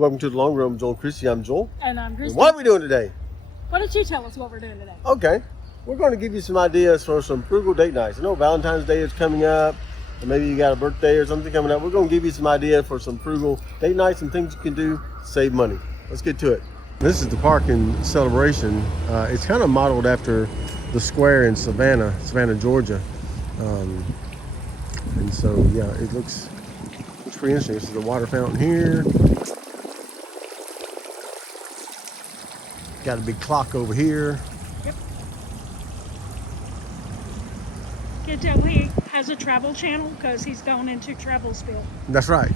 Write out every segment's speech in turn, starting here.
Welcome to the Long Room, Joel and Christy. I'm Joel. And I'm Christy. And what are we doing today? Why don't you tell us what we're doing today? Okay, we're going to give you some ideas for some frugal date nights. I know Valentine's Day is coming up, and maybe you got a birthday or something coming up. We're going to give you some ideas for some frugal date nights and things you can do to save money. Let's get to it. This is the park in Celebration. It's kind of modeled after the square in Savannah, Georgia. And so, yeah, it looks pretty interesting. This is the water fountain here. Got a big clock over here. Yep. Can't tell he has a travel channel because he's gone into Travelsville. That's right.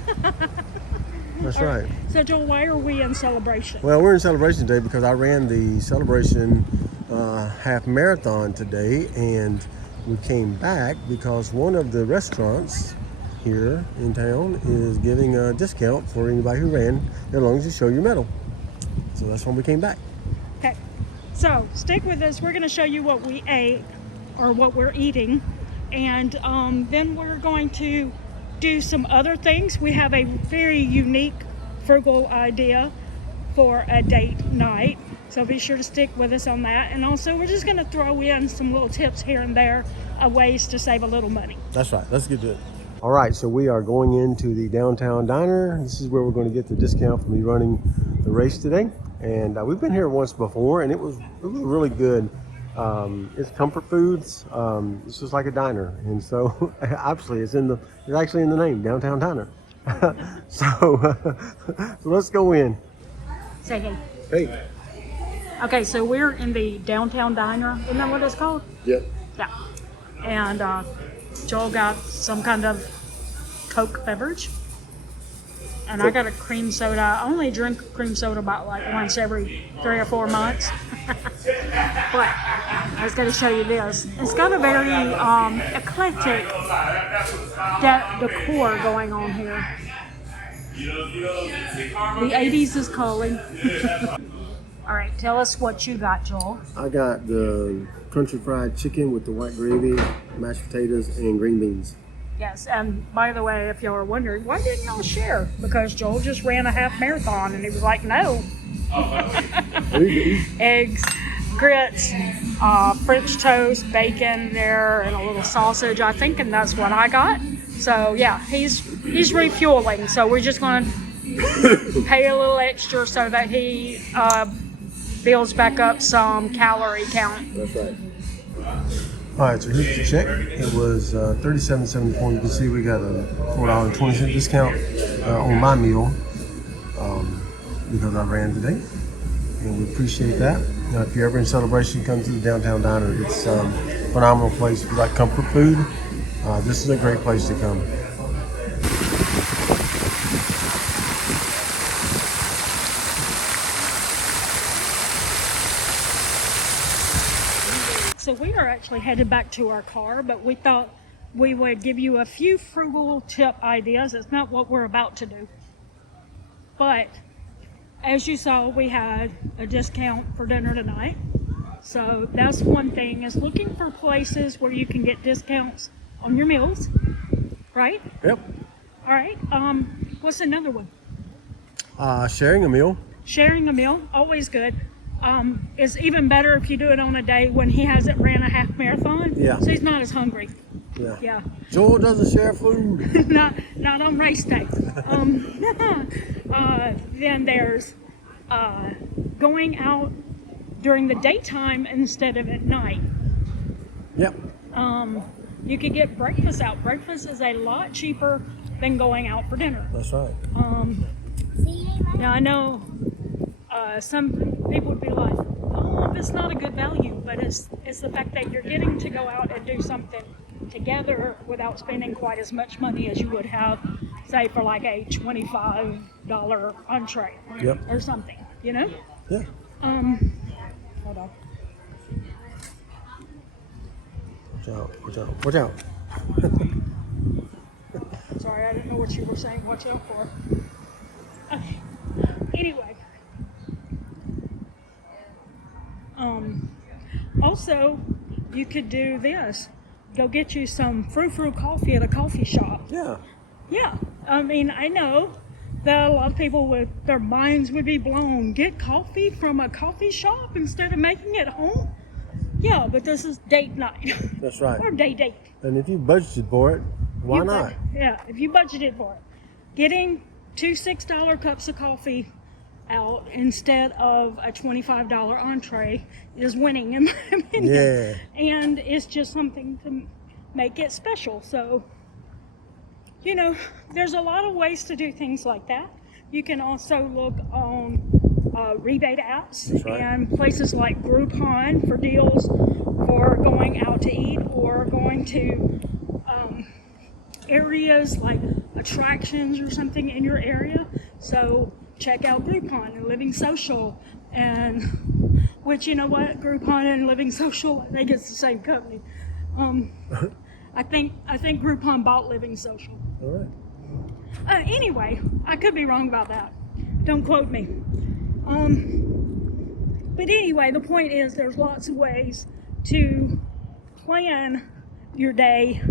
That's right. So, Joel, why are we in Celebration? Well, we're in Celebration today because I ran the Celebration half marathon today, and we came back because one of the restaurants here in town is giving a discount for anybody who ran as long as you show your medal. So that's when we came back. Okay. So, stick with us. We're going to show you what we ate or what we're eating. And then we're going to do some other things. We have a very unique frugal idea for a date night. So be sure to stick with us on that. And also, we're just going to throw in some little tips here and there of ways to save a little money. That's right. Let's get to it. All right, so we are going into the Downtown Diner. This is where we're going to get the discount for me running the race today. And we've been here once before, and it was really good. It's comfort foods. It's just like a diner, and so obviously it's actually in the name, Downtown Diner. So let's go in. Say hey. Hey. Okay, so we're in the Downtown Diner. Isn't that what it's called? Yep. Yeah. And Joel got some kind of Coke beverage. And I got a cream soda. I only drink cream soda about like once every 3 or 4 months. But I was going to show you this. It's got a very eclectic decor going on here. The 80s is calling. All right, tell us what you got, Joel. I got the country fried chicken with the white gravy, mashed potatoes, and green beans. Yes, and by the way, if y'all are wondering, why didn't y'all share? Because Joel just ran a half marathon, and he was like, no. Eggs, grits, French toast, bacon there, and a little sausage, I think, and that's what I got. So, yeah, he's refueling, so we're just going to pay a little extra so that he builds back up some calorie count. That's right. All right, so here's the check. It was $37.74. You can see we got a $4.20 discount on my meal because I ran today, and we appreciate that. Now, if you're ever in Celebration, come to the Downtown Diner. It's a phenomenal place. If you like comfort food, this is a great place to come. So we are actually headed back to our car, but we thought we would give you a few frugal tip ideas. It's not what we're about to do. But as you saw, we had a discount for dinner tonight. So that's one thing, is looking for places where you can get discounts on your meals, right? Yep. All right. What's another one? Sharing a meal. Sharing a meal, always good. It's even better if you do it on a day when he hasn't ran a half marathon. Yeah. So he's not as hungry. Yeah. Yeah. Joel doesn't share food. not on race day. Then there's going out during the daytime instead of at night. Yep. You could get breakfast out. Breakfast is a lot cheaper than going out for dinner. That's right. Now I know some people would be like, oh, it's not a good value, but it's the fact that you're getting to go out and do something together without spending quite as much money as you would have, say, for like a $25 entree or something, you know? Yeah. Hold on. Watch out. Sorry, I didn't know what you were saying. Watch out for. Okay. Anyway. Also, you could do this. Go get you some frou-frou coffee at a coffee shop. Yeah. Yeah. I mean, I know that a lot of people with their minds would be blown. Get coffee from a coffee shop instead of making it home? Yeah, but this is date night. That's right. Or date. And if you budgeted for it, why not? Yeah, if you budgeted for it. Getting 2 $6 cups of coffee out instead of a $25 entree is winning in my opinion. Yeah. And it's just something to make it special. So, you know, there's a lot of ways to do things like that. You can also look on rebate apps and places like Groupon for deals for going out to eat or going to areas like attractions or something in your area. So check out Groupon and Living Social, and which, you know what, Groupon and Living Social, I think it's the same company. I think Groupon bought Living Social. All right. Anyway, I could be wrong about that. Don't quote me. But anyway, the point is there's lots of ways to plan your day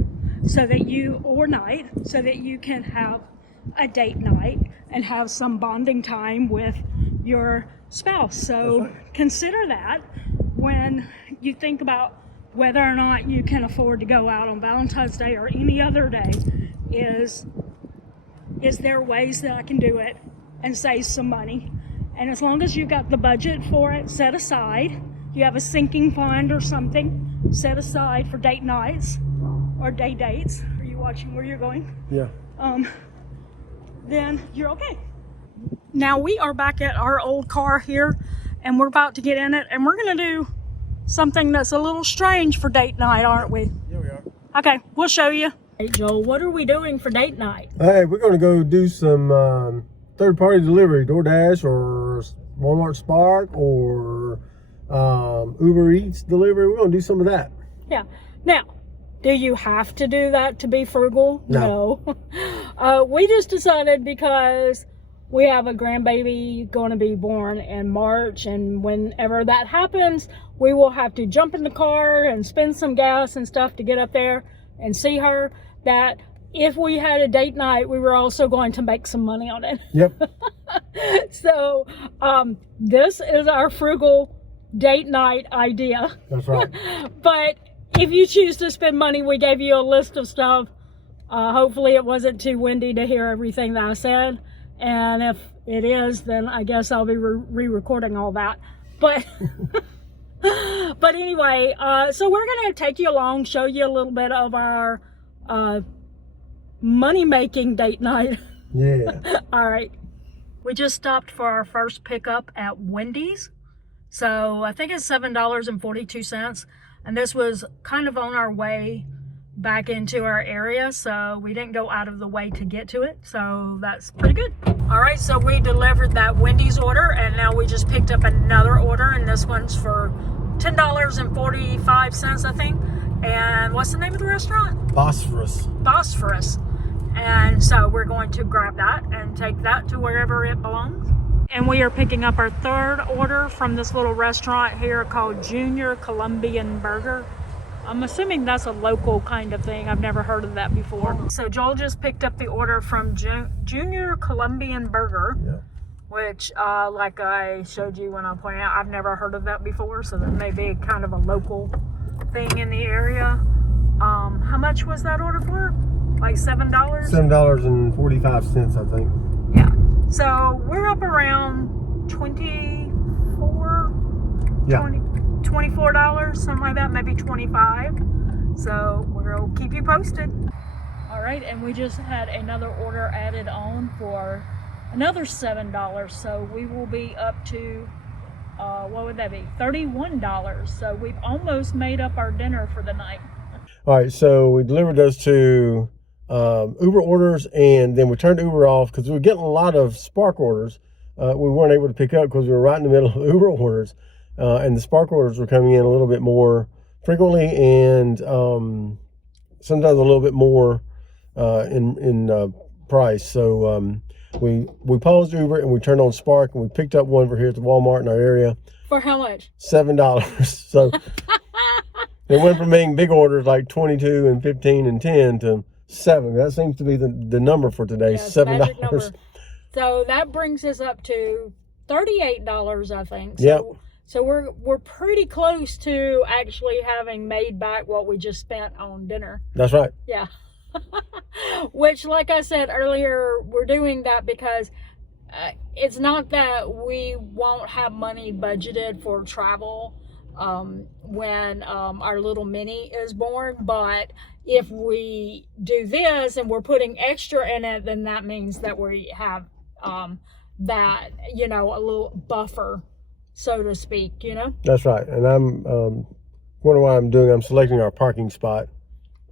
so that you, or night, so that you can have a date night and have some bonding time with your spouse. So consider that when you think about whether or not you can afford to go out on Valentine's Day or any other day. Is there ways that I can do it and save some money? And as long as you've got the budget for it set aside, you have a sinking fund or something set aside for date nights or day dates. Are you watching where you're going? Yeah. Then you're okay. Now we are back at our old car here, and we're about to get in it, and we're gonna do something that's a little strange for date night, aren't we? Yeah, we are. Okay, we'll show you. Hey Joel, what are we doing for date night? Hey, we're going to go do some third-party delivery, DoorDash or Walmart Spark or Uber Eats delivery. We're going to do some of that. Yeah. Now, do you have to do that to be frugal? No. We just decided because we have a grandbaby going to be born in March, and whenever that happens, we will have to jump in the car and spend some gas and stuff to get up there and see her, that if we had a date night, we were also going to make some money on it. Yep. So this is our frugal date night idea. That's right. But if you choose to spend money, we gave you a list of stuff. Hopefully it wasn't too windy to hear everything that I said. And if it is, then I guess I'll be re-recording all that. But but anyway, so we're going to take you along, show you a little bit of our money-making date night. Yeah. All right. We just stopped for our first pickup at Wendy's. So I think it's $7.42. And this was kind of on our way back into our area, so we didn't go out of the way to get to it, so that's pretty good. All right, so we delivered that Wendy's order, and now we just picked up another order, and this one's for $10.45, I think. And what's the name of the restaurant? Bosphorus. Bosphorus. And so we're going to grab that and take that to wherever it belongs. And we are picking up our third order from this little restaurant here called Junior Colombian Burger. I'm assuming that's a local kind of thing. I've never heard of that before. So Joel just picked up the order from Junior Colombian Burger, Yeah. which, like I showed you when I pointed out, I've never heard of that before. So that may be kind of a local thing in the area. How much was that order for? Like $7? $7.45, I think. Yeah. So we're up around 24, Yeah. $24, something like that, maybe 25. So we'll keep you posted. All right, and we just had another order added on for another $7. So we will be up to, what would that be? $31. So we've almost made up our dinner for the night. All right, so we delivered those to Uber orders, and then we turned Uber off because we were getting a lot of Spark orders. We weren't able to pick up because we were right in the middle of Uber orders, and the Spark orders were coming in a little bit more frequently, and sometimes a little bit more in price. So we paused Uber and we turned on Spark, and we picked up one for here at the Walmart in our area. For how much? $7. So it went from being big orders like 22 and 15 and 10 to 7. That seems to be the number for today. Yes, $7 magic number. So that brings us up to $38, I think. Yep. So we're pretty close to actually having made back what we just spent on dinner. That's right. Yeah. Which, like I said earlier, we're doing that because it's not that we won't have money budgeted for travel when our little Minnie is born, but if we do this and we're putting extra in it, then that means that we have that, you know, a little buffer, so to speak, you know? That's right. And I'm wonder what I'm doing. I'm selecting our parking spot.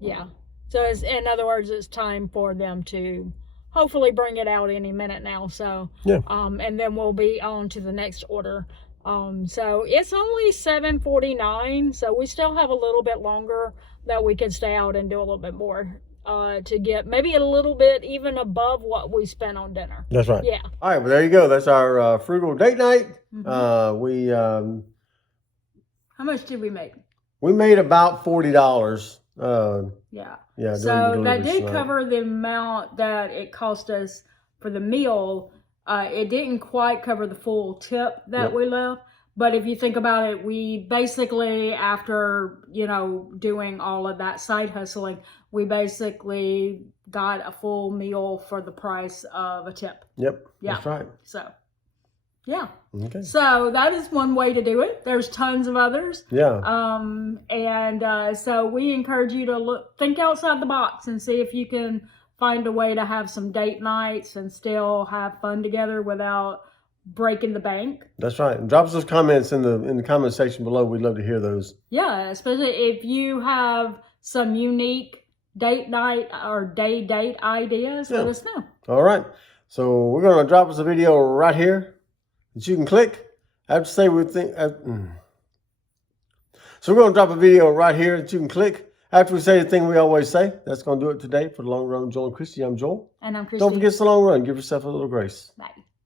Yeah. So in other words, it's time for them to hopefully bring it out any minute now. So Yeah. And then we'll be on to the next order. So it's only 7:49, so we still have a little bit longer that we could stay out and do a little bit more to get maybe a little bit even above what we spent on dinner. That's right. Yeah. All right. Well, there you go. That's our frugal date night. Mm-hmm. How much did we make? We made about $40. Yeah. Yeah. So that did cover the amount that it cost us for the meal. It didn't quite cover the full tip that we left. But if you think about it, we basically, after, you know, doing all of that side hustling, we basically got a full meal for the price of a tip. Yep. Yeah. That's right. So, yeah. Okay. So that is one way to do it. There's tons of others. Yeah. So we encourage you to think outside the box and see if you can find a way to have some date nights and still have fun together without breaking the bank. That's right. And drop us those comments in the comment section below. We'd love to hear those. Yeah, especially if you have some unique date night or day date ideas, let us know. All right. So we're going to drop us a video right here that you can click. I have to say we think. So we're going to drop a video right here that you can click. After we say the thing we always say, that's going to do it today for the Long Run. Joel and Christy, I'm Joel. And I'm Christy. Don't forget it's the long run. Give yourself a little grace. Bye.